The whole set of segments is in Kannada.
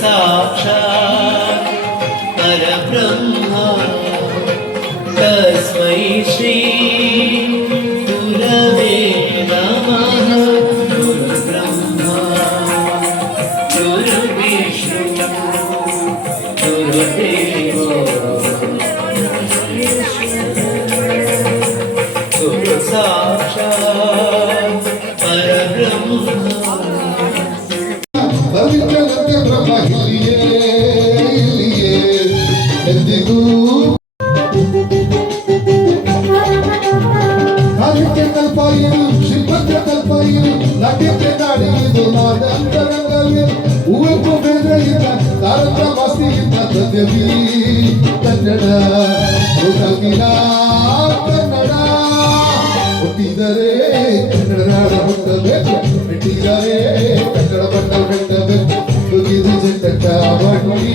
ಸಾಕ್ಷಾತ್ ಪರಬ್ರಹ್ಮ ತಸ್ಮೈ ಶ್ರೀ ಗುರವೇ ನಮಃ. ಗುರು ಬ್ರಹ್ಮ ಗುರು ವಿಷ್ಣು ಗುರುದೇವೋ ಗುರು ಸಾಕ್ಷಾತ್ ಪರಬ್ರಹ್ಮ. ಶಿಲ್ಪಕ್ಕೆ ಕಲ್ಪಾಯಿರು ನಾಟ್ಯಕ್ಕೆ ನಾಡಿದು ನಾದಂತರಂಗಲ್ಲಿ ಹೂವಕ್ಕೂ ಬೇರೆ ಇದ್ದ ತಾರಕ ಮಾಸ್ತಿ ಇದ್ದ ಸದ್ಯದಿ ಕನ್ನಡ ಕನ್ನಡ ಹುಟ್ಟಿದರೆ ಕನ್ನಡ ನಾಡ ಹುಟ್ಟಬೇಕು, ಮೆಟ್ಟಿದರೆ ಕನ್ನಡ ಬಣ್ಣ ಬೆಟ್ಟಬೇಕು. ಮುಗಿದು ಜಂಟ ಮಾಡಿ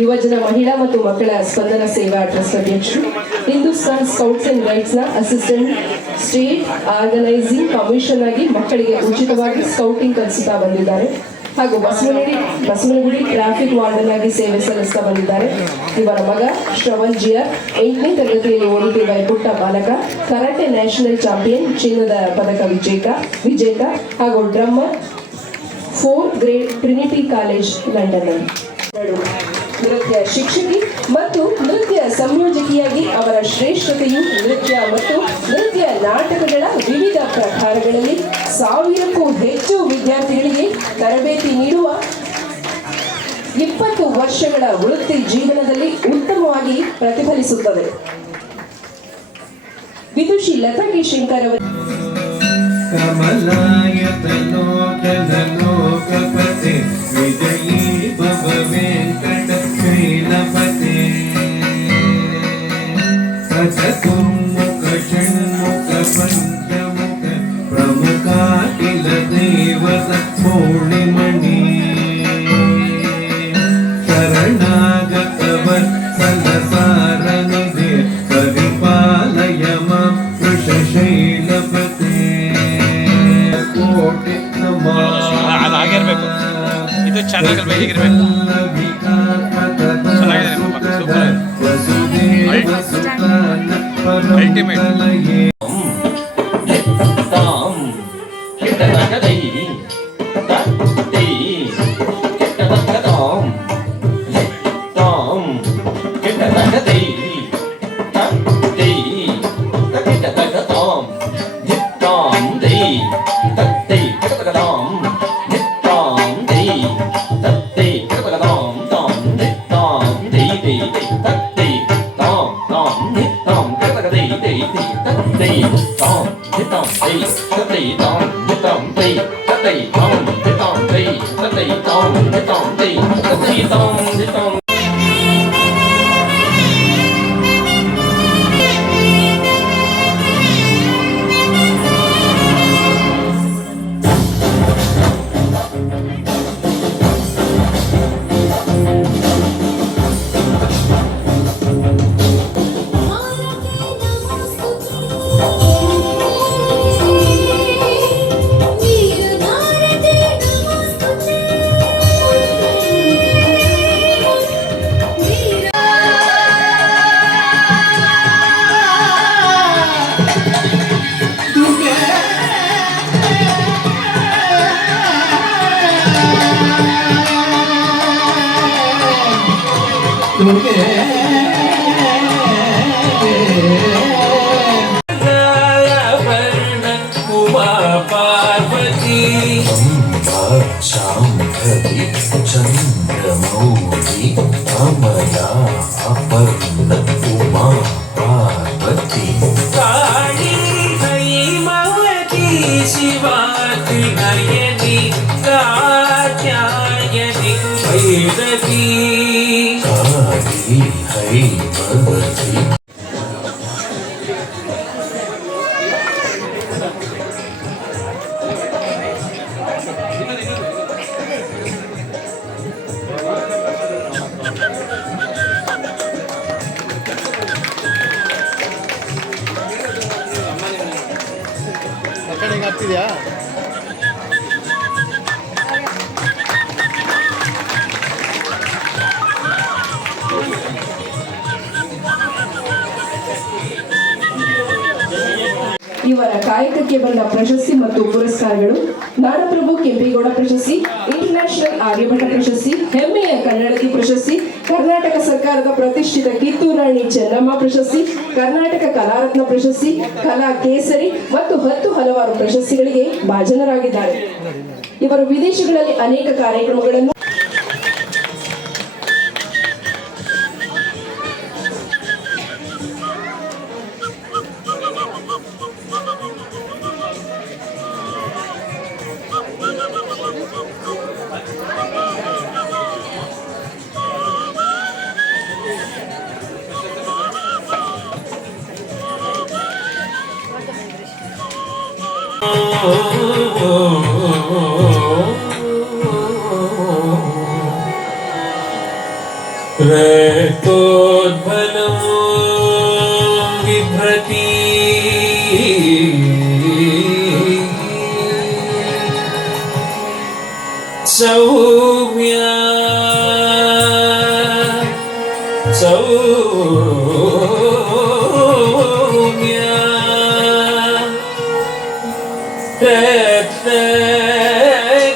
ಯುವಜನ ಮಹಿಳಾ ಮತ್ತು ಮಕ್ಕಳ ಸ್ಪಂದನ ಸೇವಾ ಟ್ರಸ್ಟ್ ಅಧ್ಯಕ್ಷರು, ಹಿಂದೂಸ್ತಾನ್ ಸ್ಕೌಟ್ಸ್ ಅಂಡ್ ಗೈಡ್ಸ್ ನ ಅಸಿಸ್ಟೆಂಟ್ ಸ್ಟೇಟ್ ಆರ್ಗನೈಸಿಂಗ್ ಕಮಿಷನ್ ಆಗಿ ಮಕ್ಕಳಿಗೆ ಉಚಿತವಾಗಿ ಸ್ಕೌಟಿಂಗ್ ಕಲಿಸುತ್ತಾ ಬಂದಿದ್ದಾರೆ. ಹಾಗೂ ಬಸವನಗುಡಿ ಟ್ರಾಫಿಕ್ ವಾರ್ಡನ್ ಆಗಿ ಸೇವೆ ಸಲ್ಲಿಸ್ತಾ ಬಂದಿದ್ದಾರೆ. ಇವರ ಮಗ ಶ್ರವಣ್ ಜಿಆರ್ 8ನೇ ತರಗತಿಯಲ್ಲಿ ಓದುತ್ತಿರುವ ಪುಟ್ಟ ಬಾಲಕ, ಕರಾಟೆ ನ್ಯಾಷನಲ್ ಚಾಂಪಿಯನ್, ಚಿನ್ನದ ಪದಕ ವಿಜೇತ ಹಾಗೂ drummer, 4th grade Trinity college London. ನೃತ್ಯ ಶಿಕ್ಷಕಿ ಮತ್ತು ನೃತ್ಯ ಸಂಯೋಜಕಿಯಾಗಿ ಅವರ ಶ್ರೇಷ್ಠತೆಯು ನೃತ್ಯ ಮತ್ತು ನೃತ್ಯ ನಾಟಕಗಳ ವಿವಿಧ ಪ್ರಕಾರಗಳಲ್ಲಿ 1000ಕ್ಕೂ ಹೆಚ್ಚು ವಿದ್ಯಾರ್ಥಿಗಳಿಗೆ ತರಬೇತಿ ನೀಡುವ 20 ವರ್ಷಗಳ ವೃತ್ತಿ ಜೀವನದಲ್ಲಿ ಉತ್ತಮವಾಗಿ ಪ್ರತಿಫಲಿಸುತ್ತದೆ. ವಿದುಷಿ ಲತಾ ಕೆ ಶಂಕರ್ ಅವರು ವಿಜಯೀ ಭವ ವೆಂಕಟ ಶೈಲಪತೆ ಸಚತುರ್ಮುಖ ಷಣ್ಮುಖ ಪಂಚಮುಖ ಪ್ರಮುಖಾಖಿಲ ದೇವತ ಮೌಳಿಮಣಿ ಶರಣಾಗತ ವತ್ಸಲ ಸಾರನಿಧಿ ಪರಿಪಾಲಯ ಮಾಂ ವೃಷ ಶೈಲಪತೆ. ಕೋಟಿ ನಮಃ. ಆಗಿರ್ಬೇಕು, ಇದು ಚೆನ್ನಾಗಿರ್ಬೇಕು, ಹೇಗಿರ್ಬೇಕು, ಚೆನ್ನಾಗಿದೆ ಅಲ್ಟಿಮೇಟ್. Hey, ತುಗೆ ಉಮಾ ಪಾರ್ವತಿ ಶಾಂಭವಿ ಚಂದ್ರಮೌಳಿ ಅಮಲಾ ಅಪರ್ಣ ಉಮಾ ಪಾರ್ವತಿ ಕಾಳಿ ಹೈಮವತಿ ಶಿವಾತಿ ನಯನಿ ಕಾತ್ಯಾಯನಿ ಭೈರವಿ ಕಾಳಿ ಹೈಮವತಿ ಆಗ್ತಿದ್ಯಾ ಇವರ ಕಾಯಕಕ್ಕೆ ಬಂದ ಪ್ರಶಸ್ತಿ ಮತ್ತು ಪುರಸ್ಕಾರಗಳು ನಾಡಪ್ರಭು ಕೆಂಪೇಗೌಡ ಪ್ರಶಸ್ತಿ, ಇಂಟರ್ನ್ಯಾಷನಲ್ ಆರ್ಯಭಟ ಪ್ರಶಸ್ತಿ, ಹೆಮ್ಮೆಯ ಕನ್ನಡತಿ ಪ್ರಶಸ್ತಿ, ಕರ್ನಾಟಕ ಸರ್ಕಾರದ ಪ್ರತಿಷ್ಠಿತ ಕಿತ್ತೂರು ರಾಣಿ ಚೆನ್ನಮ್ಮ ಪ್ರಶಸ್ತಿ, ಕರ್ನಾಟಕ ಕಲಾರತ್ನ ಪ್ರಶಸ್ತಿ, ಕಲಾ ಕೇಸರಿ ಮತ್ತು ಹಲವಾರು ಪ್ರಶಸ್ತಿಗಳಿಗೆ ಭಾಜನರಾಗಿದ್ದಾರೆ. ಇವರು ವಿದೇಶಗಳಲ್ಲಿ ಅನೇಕ ಕಾರ್ಯಕ್ರಮಗಳನ್ನು रक्तोद्भलं बिभ्रति सौम्या सौम्या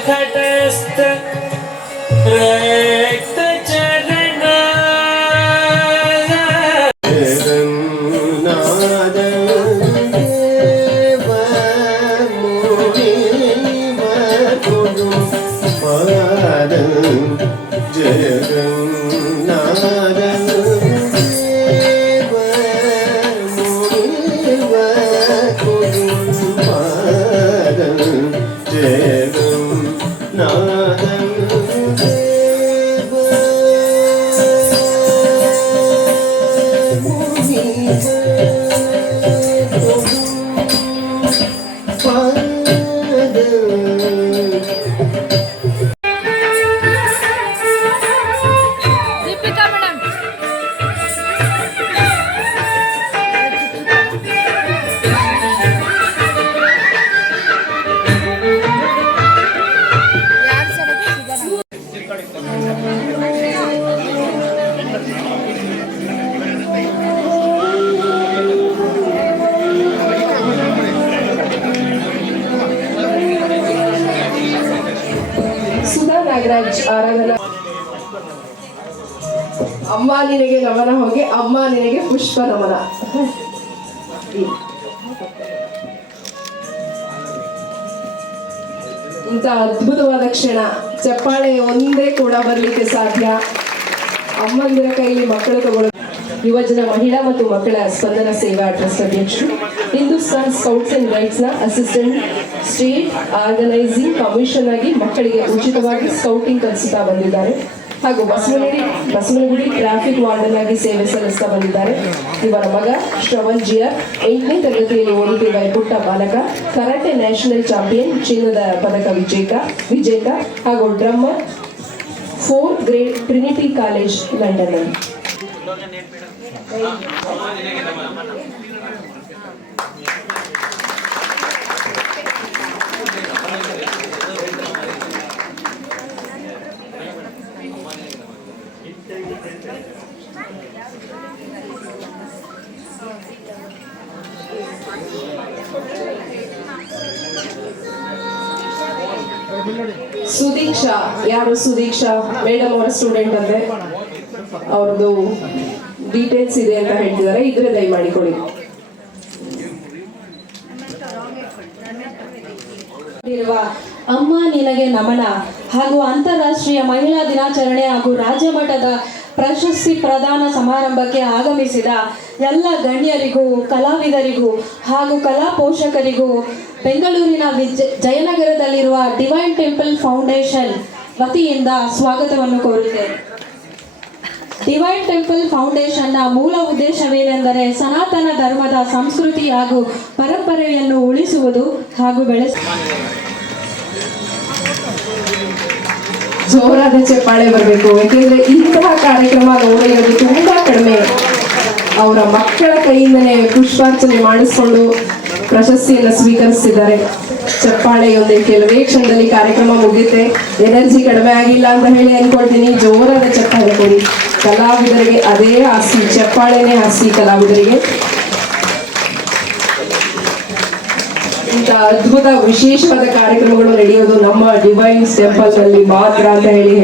घटस्थ ನಾಗರಾಜ್ ಆರಾಧನಾ. ಅಮ್ಮ ನಿನಗೆ ನಮನ ಹೋಗಿ ಅಮ್ಮ ನಿನಗೆ ಪುಷ್ಪ ನಮನ. ಇಂಥ ಅದ್ಭುತವಾದ ಕ್ಷಣ ಚಪ್ಪಾಳೆ ಒಂದೇ ಕೂಡ ಬರ್ಲಿಕ್ಕೆ ಸಾಧ್ಯ. ಅಮ್ಮಂದಿರ ಕೈಲಿ ಮಕ್ಕಳು ತಗೊಳ್ಳೋದು. ಯುವಜನ ಮಹಿಳಾ ಮತ್ತು ಮಕ್ಕಳ ಸ್ಪಂದನ ಸೇವಾ ಟ್ರಸ್ಟ್ ಅಧ್ಯಕ್ಷರು, ಹಿಂದೂಸ್ತಾನ್ ಸ್ಕೌಟ್ಸ್ ಅಂಡ್ ಗೈಡ್ಸ್ ನ ಅಸಿಸ್ಟೆಂಟ್ ಸ್ಟೇಟ್ ಆರ್ಗನೈಸಿಂಗ್ ಕಮಿಷನ್ ಆಗಿ ಮಕ್ಕಳಿಗೆ ಉಚಿತವಾಗಿ ಸ್ಕೌಟಿಂಗ್ ಕಲಿಸುತ್ತಾ ಬಂದಿದ್ದಾರೆ. ಹಾಗೂ ಬಸವನಗುಡಿ ಟ್ರಾಫಿಕ್ ವಾರ್ಡನ್ ಆಗಿ ಸೇವೆ ಸಲ್ಲಿಸ್ತಾ ಬಂದಿದ್ದಾರೆ. ಇವರ ಮಗ ಶ್ರವಣ್ ಜಿಆರ್ 8ನೇ ತರಗತಿಯಲ್ಲಿ ಓದುತ್ತಿರುವ ಪುಟ್ಟ ಬಾಲಕ, ಕರಾಟೆ ನ್ಯಾಷನಲ್ ಚಾಂಪಿಯನ್, ಚಿನ್ನದ ಪದಕ ವಿಜೇತ ಹಾಗೂ drummer, 4th grade Trinity college London. Sudeeksha, ಯಾರು ಸುದೀಕ್ಷಾ ಮೇಡಮ್ ಅವರ ಸ್ಟೂಡೆಂಟ್ ಅಂತೆ. ಅವ್ರದ್ದು ಡೀಟೇಲ್ಸ್ ಇದೆ ಅಂತ ಹೇಳ್ತಿದ್ದಾರೆ, ಇದ್ರೆ ದಯಮಾಡಿ ಕೊಡಿ. ಇರುವ ಅಮ್ಮ ನಿನಗೆ ನಮನ ಹಾಗೂ ಅಂತಾರಾಷ್ಟ್ರೀಯ ಮಹಿಳಾ ದಿನಾಚರಣೆ ಹಾಗೂ ರಾಜ್ಯ ಮಟ್ಟದ ಪ್ರಶಸ್ತಿ ಪ್ರದಾನ ಸಮಾರಂಭಕ್ಕೆ ಆಗಮಿಸಿದ ಎಲ್ಲ ಗಣ್ಯರಿಗೂ, ಕಲಾವಿದರಿಗೂ ಹಾಗೂ ಕಲಾ ಪೋಷಕರಿಗೂ ಬೆಂಗಳೂರಿನ ಜಯನಗರದಲ್ಲಿರುವ ಡಿವೈನ್ ಟೆಂಪಲ್ ಫೌಂಡೇಶನ್ ವತಿಯಿಂದ ಸ್ವಾಗತವನ್ನು ಕೋರುತ್ತೇನೆ. ಡಿವೈನ್ ಟೆಂಪಲ್ ಫೌಂಡೇಶನ್ನ ಮೂಲ ಉದ್ದೇಶವೇನೆಂದರೆ ಸನಾತನ ಧರ್ಮದ ಸಂಸ್ಕೃತಿ ಹಾಗೂ ಪರಂಪರೆಯನ್ನು ಉಳಿಸುವುದು ಹಾಗೂ ಜೋರಾದ ಚಪ್ಪಾಳೆ ಬರಬೇಕು, ಯಾಕೆಂದ್ರೆ ಇಂತಹ ಕಾರ್ಯಕ್ರಮ ನೋಡಿರೋದು ತುಂಬಾ ಕಡಿಮೆ. ಅವರ ಮಕ್ಕಳ ಕೈಯಿಂದನೇ ಪುಷ್ಪಾರ್ಚನೆ ಮಾಡಿಸ್ಕೊಂಡು ಪ್ರಶಸ್ತಿಯನ್ನು ಸ್ವೀಕರಿಸಿದ್ದಾರೆ. ಚಪ್ಪಾಳೆಯೊಂದಿಗೆ ಕೆಲವೇ ಕ್ಷಣದಲ್ಲಿ ಕಾರ್ಯಕ್ರಮ ಮುಗಿಯುತ್ತೆ. ಎನರ್ಜಿ ಕಡಿಮೆ ಆಗಿಲ್ಲ ಅಂತ ಹೇಳಿ ಅನ್ಕೊಳ್ತೀನಿ. ಜೋರಾದ ಚಪ್ಪಾಳೆ ಕೊಡಿ. ಕಲಾವಿದರಿಗೆ ಅದೇ ಆಸ್ತಿ, ಚಪ್ಪಾಳೆನೇ ಆಸ್ತಿ ಕಲಾವಿದರಿಗೆ. ಇಂಥ ಅದ್ಭುತ ವಿಶೇಷವಾದ ಕಾರ್ಯಕ್ರಮಗಳು ನಡೆಯೋದು ನಮ್ಮ ಡಿವೈನ್ ಟೆಂಪಲ್ ನಲ್ಲಿ ಮಾತ್ರ ಅಂತ ಹೇಳಿ